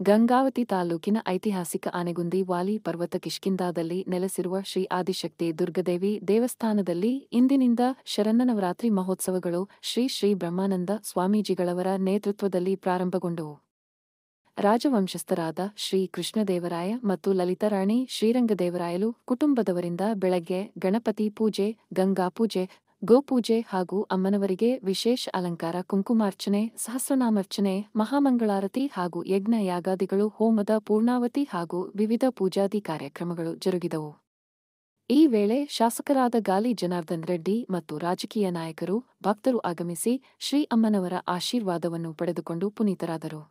ಗಂಗಾವತಿ ತಾಲೂಕಿನ ಐತಿಹಾಸಿಕ ಆನೆಗುಂದಿ ವಾಲಿ ಪರ್ವತ ಕಿಷ್ಕಿಂಧಾದಲ್ಲಿ ನೆಲೆಸಿರುವ ಶ್ರೀ ಆದಿಶಕ್ತಿ ದುರ್ಗದೇವಿ ದೇವಸ್ಥಾನದಲ್ಲಿ ಇಂದಿನಿಂದ ಶರನ್ನನವರಾತ್ರಿ ಮಹೋತ್ಸವಗಳು ಶ್ರೀ ಶ್ರೀ ಬ್ರಹ್ಮಾನಂದ ಸ್ವಾಮೀಜಿಗಳವರ ನೇತೃತ್ವದಲ್ಲಿ ಪ್ರಾರಂಭಗೊಂಡವು. ರಾಜವಂಶಸ್ಥರಾದ ಶ್ರೀ ಕೃಷ್ಣದೇವರಾಯ ಮತ್ತು ಲಲಿತಾರಾಣಿ ಶ್ರೀರಂಗದೇವರಾಯಲು ಕುಟುಂಬದವರಿಂದ ಬೆಳಗ್ಗೆ ಗಣಪತಿ ಪೂಜೆ, ಗಂಗಾ ಪೂಜೆ, ಗೋಪೂಜೆ ಹಾಗೂ ಅಮ್ಮನವರಿಗೆ ವಿಶೇಷ ಅಲಂಕಾರ, ಕುಂಕುಮಾರ್ಚನೆ, ಸಹಸ್ರನಾಮಾರ್ಚನೆ, ಮಹಾಮಂಗಳಾರತಿ ಹಾಗೂ ಯಜ್ಞ ಯಾಗಾದಿಗಳು, ಹೋಮದ ಪೂರ್ಣಾವತಿ ಹಾಗೂ ವಿವಿಧ ಪೂಜಾದಿ ಕಾರ್ಯಕ್ರಮಗಳು ಜರುಗಿದವು. ಈ ವೇಳೆ ಶಾಸಕರಾದ ಗಾಲಿ ಜನಾರ್ದನ್ ರೆಡ್ಡಿ ಮತ್ತು ರಾಜಕೀಯ ನಾಯಕರು, ಭಕ್ತರು ಆಗಮಿಸಿ ಶ್ರೀ ಅಮ್ಮನವರ ಆಶೀರ್ವಾದವನ್ನು ಪಡೆದುಕೊಂಡು ಪುನೀತರಾದರು.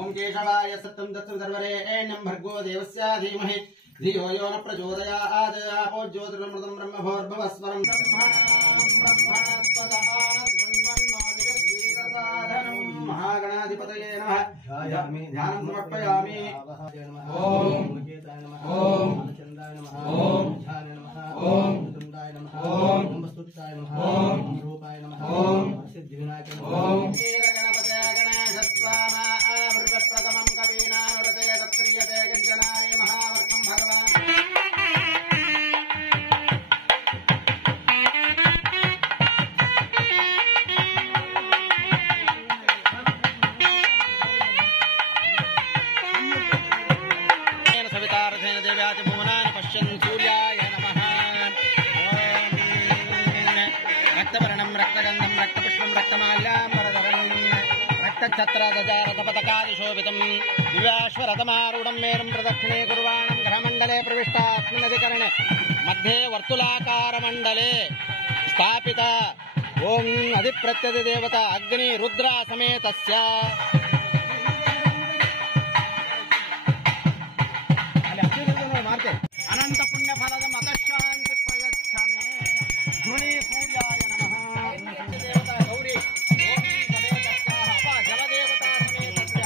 ओम केशवाय सत्यं दत्तं सर्वरेण्यं भर्गो देवस्य धीमहि धियो यो न प्रचोदयात् आपो ज्योतिर्मृतं ब्रह्मभोर्भवस्वरं महागणाधिपतये नमः ध्यानं समर्पयामि। ओम ओम चंदाय नमः ओम ध्यान नमः ओम चंदाय नमः ओम नमस्तुताय नमः ओम रूपाय नमः ओम सिद्धिविनायक नमः ओम प्रथमं कवीनानुरते तत्प्रियते किंचनारे महावर्कं भगवान् सवितार्थेन देव्याति भुवनान् पश्यन् सूर्याय नमः। रक्तवर्णं रक्तगन्धं रक्तपुष्पं रक्तमाल्यां वरदरं रक्तच्छत्रगजारथपताकादिशोभितं दिव्याश्वरथमारूढं मेरुं प्रदक्षिणे कुर्वाणं ग्रहमण्डले प्रविष्टास्मिन्नधिकरणे मध्ये वर्तुलाकारमण्डले स्थापित ओम अधिप्रत्यधिदेवता अग्नि रुद्र समेतस्य अनंत पुण्य फलद मतशांति प्रयच्छमे धुनि सूर्याय नमः। देवता गौरी जलदेवता समेतस्य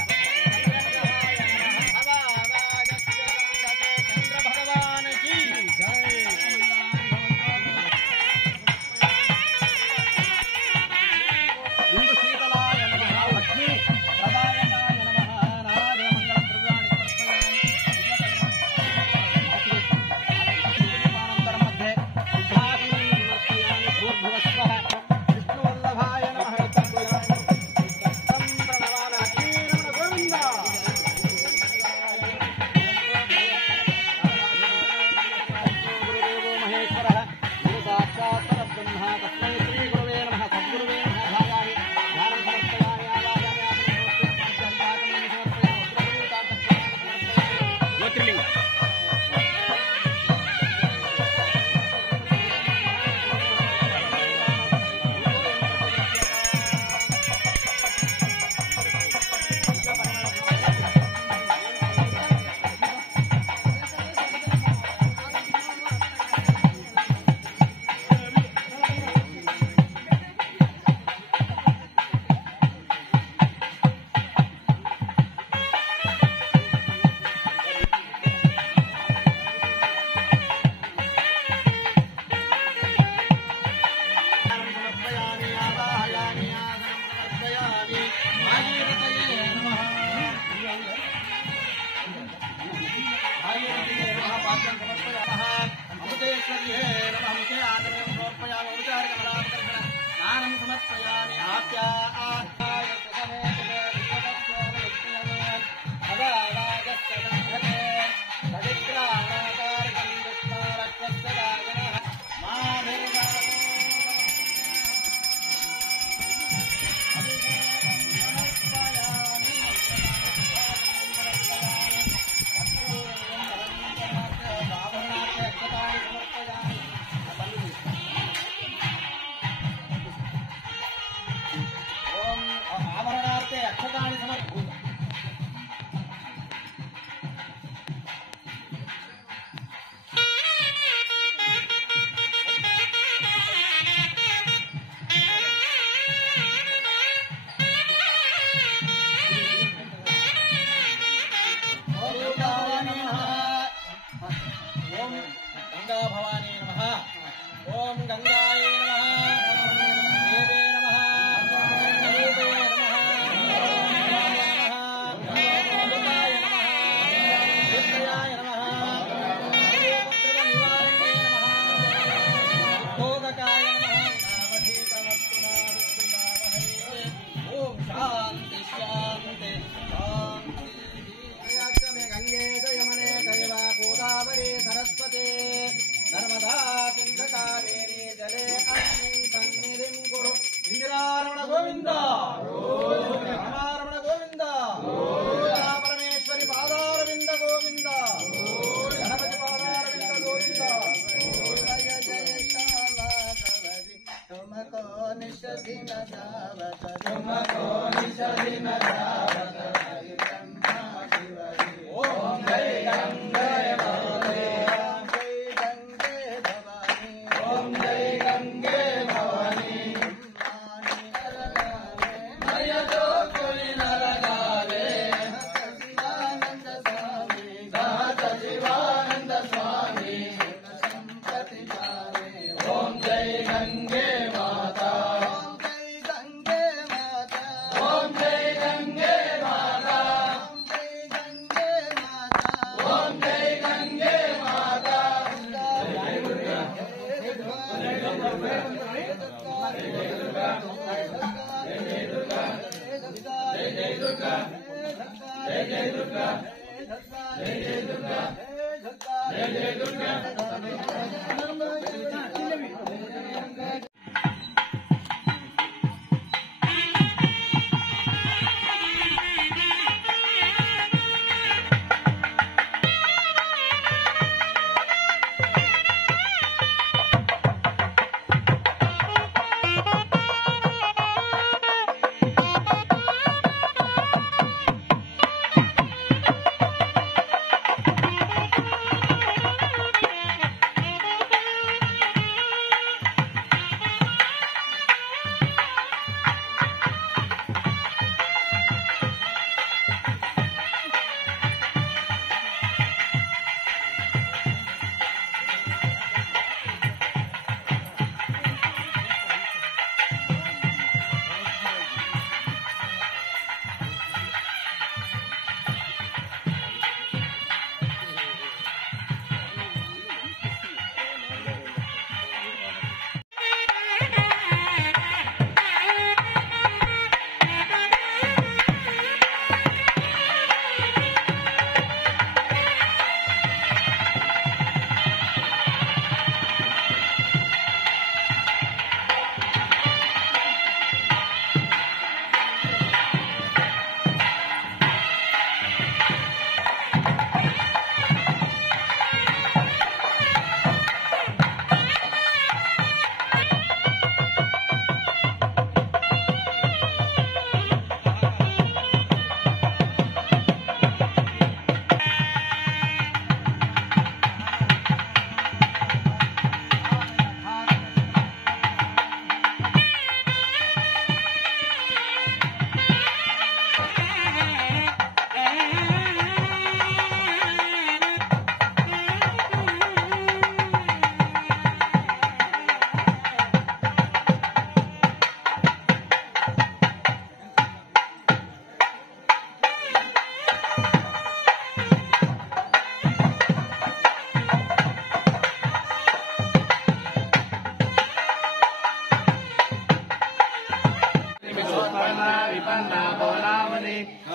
गंगा भवानी नमः। ओम गंगाय नमः। देवे नमः। स्वरूपे नमः। अमृताय नमः। विद्याय नमः। निवारणे नमः। भोगकाय नमः। ओम शांति शांति शांति। गंगे यमुने कैवा गोदावरी सरस्वती नर्मदा सिंधु कावेरी जले अस्मिन् सन्निधिं कुरु। इंदिरारमण गोविंद रामारमण गोविंद परमेश्वरी पादारविंद गोविंद गणपति पादारविंद गोविंद। जय जय शाला तुमको निश दिन जावत तुमको निश दिन जावत ओम जय गंगे भवानी। ओम जय गंगे भवानी। नय जो कोई न लगावे शिवानंद स्वामी दास शिवानंद स्वामी संपत्ति पावे। ओम जय गंगे माता। ओम जय गंगे माता। ओम जय गंगे माता। ओम जय गंगे माता। जय दुर्गा जय दुर्गा जय दुर्गा जय दुर्गा जय जय दुर्गा जय जय दुर्गा जय जय दुर्गा जय जय दुर्गा।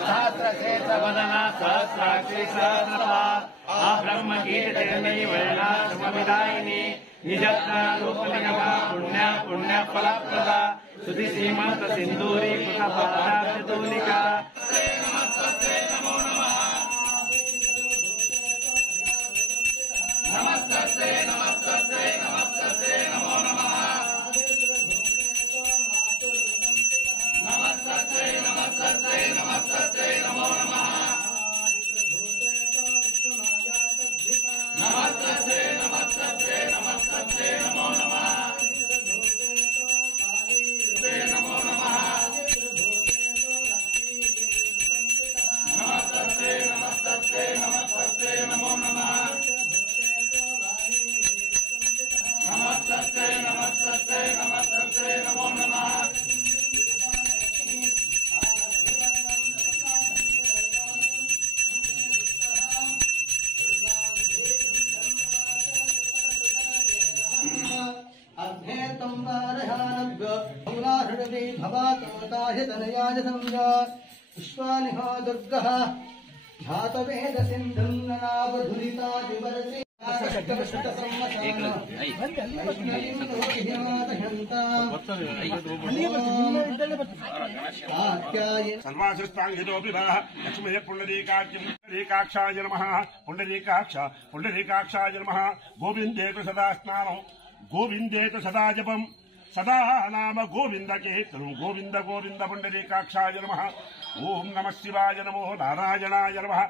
सहस्रशेषवदना सहस्राक्षी सहस्रभा ब्रह्मकीर्तयनी वर्णा सुखविदायिनी निजत्रूपनिगमा पुण्य पुण्यफलप्रदा सुधिसीमन्त सिन्दूरी कुटपादाब्जतूलिका। नमस्ते नमो नमः। नमस्ते नमस्ते नमस्ते नमो नमः। नमस्ते नमस्ते नमस्ते नमो नमः। नमस्ते नमस्ते नमस्ते नमो नमः। नमो नमः। तनयाय संज्ञा विश्वानिहो दुर्गः ध्यातवेद सिन्धुं ननावधुलितादिवर्षे सर्वाश्रस्तांगितोऽपि वः लक्ष्मीः पुण्डरीकाक्षाय नमः पुण्डरीकाक्षाय नमः गोविन्देतु सदा स्नानं गोविन्देतु सदा जपम् सदा नाम गोविन्द कीर्तनं गोविन्द गोविन्द पुण्डरीकाक्षाय नमः ओम नमः शिवाय नमो नारायणाय नमः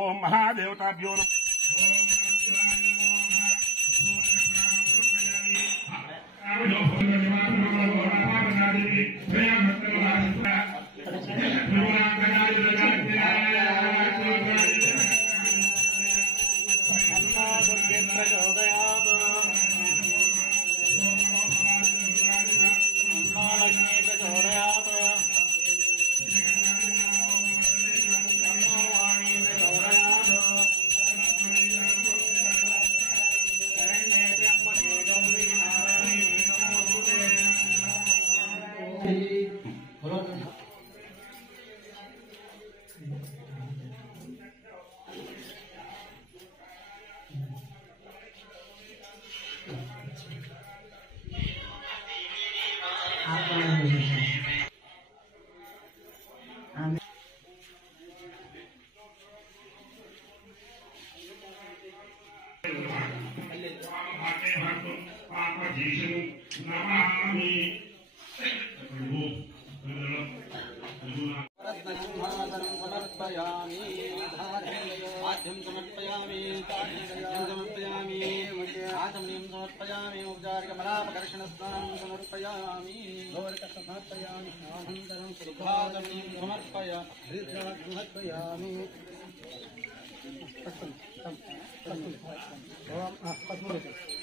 ओम महादेवताभ्यो नमः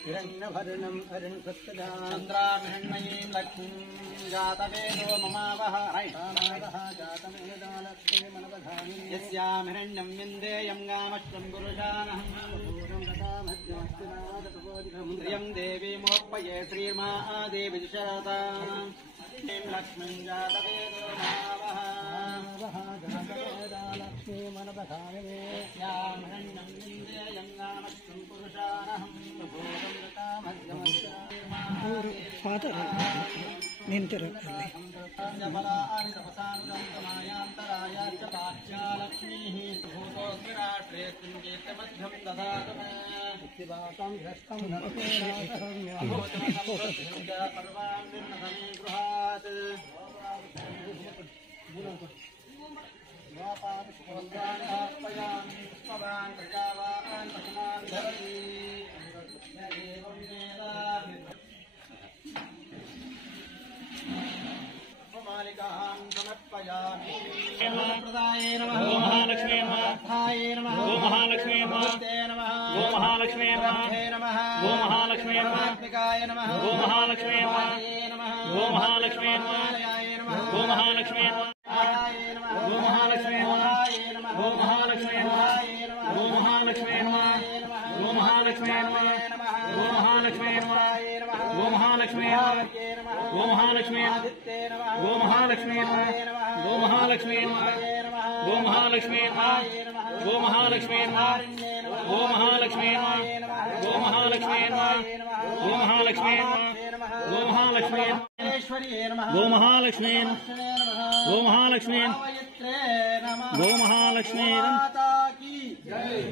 हिरण्यभरणं चन्द्राभिषण्मयीं लक्ष्मीं जातवेदो ममावः जातमेदालक्ष्मीमनवधानि यस्यां हिरण्यं विन्देयं गामश्वं पुरुषानहं श्रियं देवीमुपये श्रीर्मा देवी शरता लक्ष्मीं जातवेदो ममावः जातमेदालक्ष्मीमनवधानि यस्यां हिरण्यं विन्देयं गामश्वं पुरुषानहं నేను తిరగాలి महालक्ष्मी महालक्ष्मी महालक्ष्मी महालक्ष्मी महालक्ष्मी महालक्ष्मी महालक्ष्मी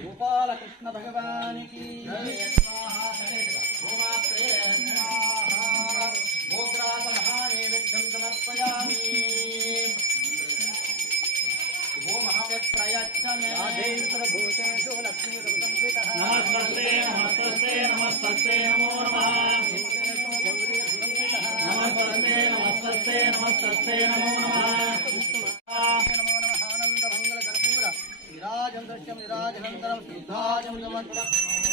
गोपाल कृष्ण भगवान की गोग्रासमहानैवेद्यं समर्पयामि गो महाव्यप्रयच्छमेभूतेषु लक्ष्मीं संस्थितः नमस्ते नमस्ते नमस्ते नमो नमः नमस्ते नमस्ते नमस्ते नमो नमः नमो नमः आनन्दमङ्गलकर्पूर विराजं दृश्यं विराजनन्तरं शुद्धाजं समर्पयामि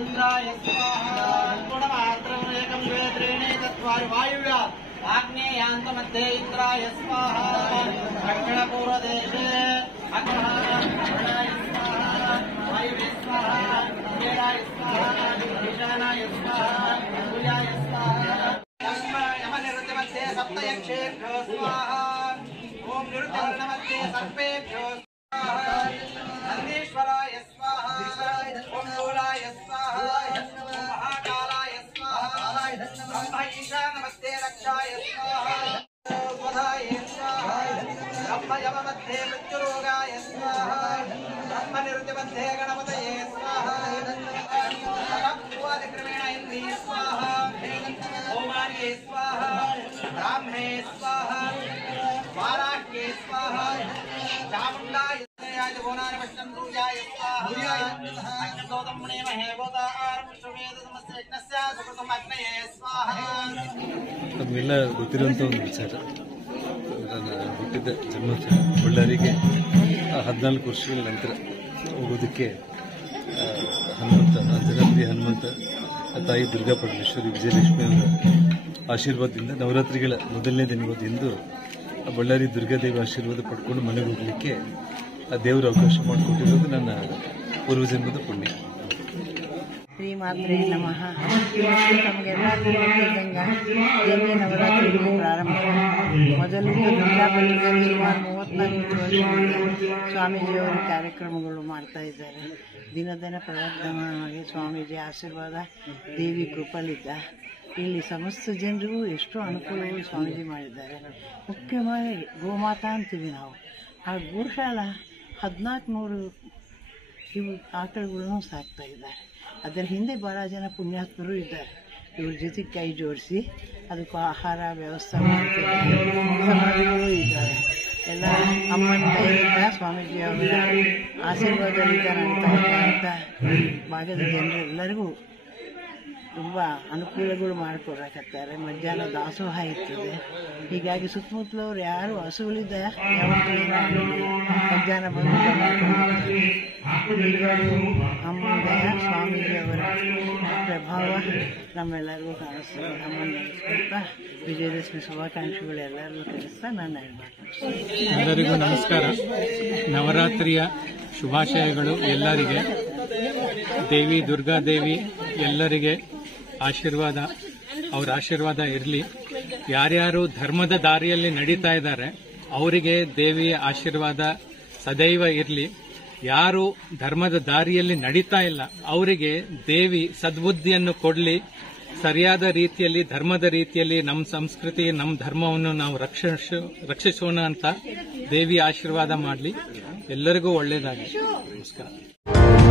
इंद्राय स्वाहा गुणमात्रमेकं द्वे त्रीणि चत्वारि वायुव्या आग्नेयान्तमध्ये इंद्राय स्वाहा दक्षिणपूर्वदेशे अग्रहाय स्वाहा वायुवे स्वाहा कुबेराय स्वाहा ईशानाय स्वाहा सूर्याय स्वाहा यमनिरुद्धमध्ये सप्तयक्षेभ्यो स्वाहा ओम निरुद्धमध्ये सर्पेभ्यो स्वाहा नंदीश्वराय स्वाहा ओम शूलाय स्वाहा ओम महाकालाय स्वाहा ब्रह्म ईशानमध्ये रक्षाय स्वाहा स्वधाय स्वाहा ब्रह्म यममध्ये मृत्युरोगाय स्वाहा ब्रह्म निरुद्धमध्ये गणपतये स्वाहा पूर्वादिक्रमेण इंद्री स्वाहा ओमार्ये स्वाहा ब्राह्मणे स्वाहा वाराह्ये स्वाहा चामुण्डाय ನಮಗೆಲ್ಲ ಗೊತ್ತಿರುವಂಥ ಒಂದು ವಿಚಾರ. ನಾನು ಹುಟ್ಟಿದ ಜನ್ಮಸ್ಥಳ ಬಳ್ಳಾರಿಗೆ 14 ವರ್ಷಗಳ ನಂತರ ಹೋಗೋದಕ್ಕೆ ಹನುಮಂತ, ಜಗದ್ರಿ ಹನುಮಂತ, ತಾಯಿ ದುರ್ಗಾ ಪರಮೇಶ್ವರಿ, ವಿಜಯಲಕ್ಷ್ಮಿ ಅವರ ಆಶೀರ್ವಾದದಿಂದ ನವರಾತ್ರಿಗಳ ಮೊದಲನೇ ದಿನವಾದ ಬಳ್ಳಾರಿ ದುರ್ಗಾದೇವಿ ಆಶೀರ್ವಾದ ಪಡ್ಕೊಂಡು ಮನೆಗೆ ಹೋಗಲಿಕ್ಕೆ ಆ ದೇವರು ಅವಕಾಶ ಮಾಡಿಕೊಟ್ಟಿರೋದು ನನ್ನ ಪೂರ್ವಜನ್ಮದ ಪುಣ್ಯ. ಶ್ರೀಮಾತ್ರೇ ನಮಃ. ನಮಗೆಲ್ಲರಿಗೂ ಗೊತ್ತಿದ್ದಂಗೆ ದೇವಿ ನವರಾತ್ರಿಗಳು ಪ್ರಾರಂಭ. ಮೊದಲಿಂದ ದುರ್ಗಾಪುರದಲ್ಲಿ ಸುಮಾರು 34 ವರ್ಷದಿಂದ ಸ್ವಾಮೀಜಿಯವರು ಕಾರ್ಯಕ್ರಮಗಳು ಮಾಡ್ತಾ ಇದ್ದಾರೆ. ದಿನ ದಿನ ಪ್ರವರ್ಧಮಾನವಾಗಿ ಸ್ವಾಮೀಜಿ ಆಶೀರ್ವಾದ, ದೇವಿ ಕೃಪಲಿದ್ದ ಇಲ್ಲಿ ಸಮಸ್ತ ಜನರಿಗೂ ಎಷ್ಟೋ ಅನುಕೂಲಗಳು ಸ್ವಾಮೀಜಿ ಮಾಡಿದ್ದಾರೆ. ಮುಖ್ಯವಾಗಿ ಗೋಮಾತಾ ಅಂತೀವಿ ನಾವು. ಆ ಗೋಶಾಲ 1400 ಇವು ಆಕಳುಗಳನ್ನು ಸಾಕ್ತಾ ಇದ್ದಾರೆ. ಅದರ ಹಿಂದೆ ಭಾಳ ಜನ ಪುಣ್ಯಾತ್ಮರು ಇದ್ದಾರೆ. ಇವ್ರ ಜೊತೆಗೆ ಕೈ ಜೋಡಿಸಿ ಅದಕ್ಕೂ ಆಹಾರ ವ್ಯವಸ್ಥೆ ಮಾಡ್ತಿದ್ದಾರೆ. ಸಮಾಧಿಗಳು ಇದ್ದಾರೆ. ಎಲ್ಲ ಅಮ್ಮನ ಕೈಯಿಂದ ಸ್ವಾಮೀಜಿಯವರ ಆಶೀರ್ವಾದದಿಂದ ಅಂತ ಭಾಗದ ಜನರೆಲ್ಲರಿಗೂ ತುಂಬ ಅನುಕೂಲಗಳು ಮಾಡಿಕೊಡಕತ್ತಾರೆ. ಮಧ್ಯಾಹ್ನ ದಾಸೋಹ ಇರ್ತದೆ. ಹೀಗಾಗಿ ಸುತ್ತಮುತ್ತಲವ್ರು ಯಾರು ಹಸುಗಳಿದ್ದ ಯಾವತ್ತೂ ಮಧ್ಯಾಹ್ನ ಬಂದು ಅಮ್ಮನ ದಯ ಸ್ವಾಮೀಜಿಯವರ ಪ್ರಭಾವ ನಮ್ಮೆಲ್ಲರಿಗೂ ಕಾಣಿಸ್ತದೆ. ಅಮ್ಮನ ನೆನೆಸ್ಕೊಳ್ತಾ ವಿಜಯದಶಮಿ ಶುಭಾಕಾಂಕ್ಷೆಗಳು ಎಲ್ಲರಿಗೂ ತಿಳಿಸ್ತಾ ನಾನು ಹೇಳ್ಬೇಕು. ಎಲ್ಲರಿಗೂ ನಮಸ್ಕಾರ. ನವರಾತ್ರಿಯ ಶುಭಾಶಯಗಳು ಎಲ್ಲರಿಗೆ. ದೇವಿ ದುರ್ಗಾದೇವಿ ಎಲ್ಲರಿಗೆ ಅವರ ಆಶೀರ್ವಾದ ಇರಲಿ. ಯಾರ್ಯಾರು ಧರ್ಮದ ದಾರಿಯಲ್ಲಿ ನಡೀತಾ ಇದ್ದಾರೆ ಅವರಿಗೆ ದೇವಿಯ ಆಶೀರ್ವಾದ ಸದೈವ ಇರಲಿ. ಯಾರು ಧರ್ಮದ ದಾರಿಯಲ್ಲಿ ನಡೀತಾ ಇಲ್ಲ ಅವರಿಗೆ ದೇವಿ ಸದ್ಬುದ್ಧಿಯನ್ನು ಕೊಡಲಿ. ಸರಿಯಾದ ರೀತಿಯಲ್ಲಿ ಧರ್ಮದ ರೀತಿಯಲ್ಲಿ ನಮ್ಮ ಸಂಸ್ಕೃತಿ ನಮ್ಮ ಧರ್ಮವನ್ನು ನಾವು ರಕ್ಷಿಸೋಣ ಅಂತ ದೇವಿ ಆಶೀರ್ವಾದ ಮಾಡಲಿ. ಎಲ್ಲರಿಗೂ ಒಳ್ಳೆಯದಾಗಲಿ. ನಮಸ್ಕಾರ.